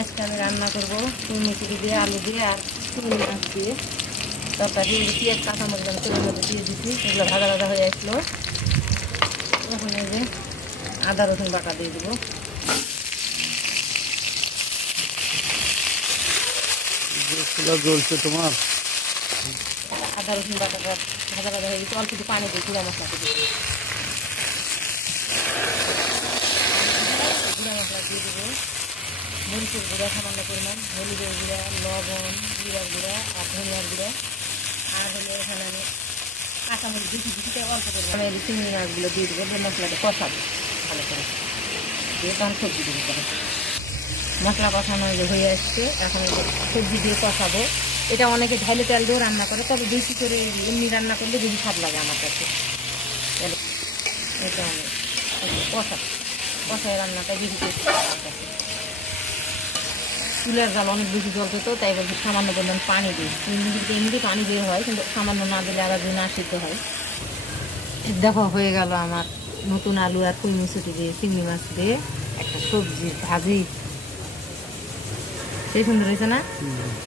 আজকে আমি রান্না করবো মিচুরি দিয়ে, আলু দিয়ে আর চিংড়ি মাছ দিয়ে তরকারি। পেঁয়াজ কাঁচামরিচ আমি তেলের মধ্যে দিয়ে দিচ্ছি, এগুলো ভাজা ভাজা হয়ে আসলো। এখন এই যে আদা রসুন বাটা দিয়ে দেবো। জ্বলছে তোমার আদা রসুন বাটাটা ভাজা ভাজা হয়ে গেছে, অল্প একটু পানি দিয়ে গুঁড়া মশলা দিয়ে দেবো। গুঁড়া মশলা দিয়ে দেবো, মরিচের গুঁড়া সামান্য পরিমাণ, হলুদের গুঁড়া, লবণ, জিরার গুঁড়া আর ধনিয়ার গুঁড়া। আর হলো এখানে আমি কাঁচামরিচ বেশি দিতে অল্প পরিমাণ আমি চিংড়ি মাছগুলো দিয়ে দেবো, দিয়ে মশলাটা কষাবো ভালো করে, দিয়ে তখন সবজি দিয়ে দিতে হবে। মশলা কষানো হয়ে আসছে, এখন সবজি দিয়ে কষাবো। এটা অনেকে ঢাইলে তেল দিয়েও রান্না করে, তবে বেশি করে এমনি রান্না করলে বেশি স্বাদ লাগে আমার কাছে। এটা আমি কষায় রান্নাটা বেশি টেস্ট আমার কাছে। চুলের জাল অনেক বেশি জল তো, তাই বলছি সামান্য পরিমাণ পানি দিই। এমনি পানি দিয়ে হয়, কিন্তু সামান্য না দিলে আবার না সিদ্ধ হয়। দেখো হয়ে গেল আমার নতুন আলু আর কুই মিশুটি দিয়ে চিংড়ি মাছ দিয়ে একটা সবজি ভাজি। সেই সুন্দর হয়েছে না?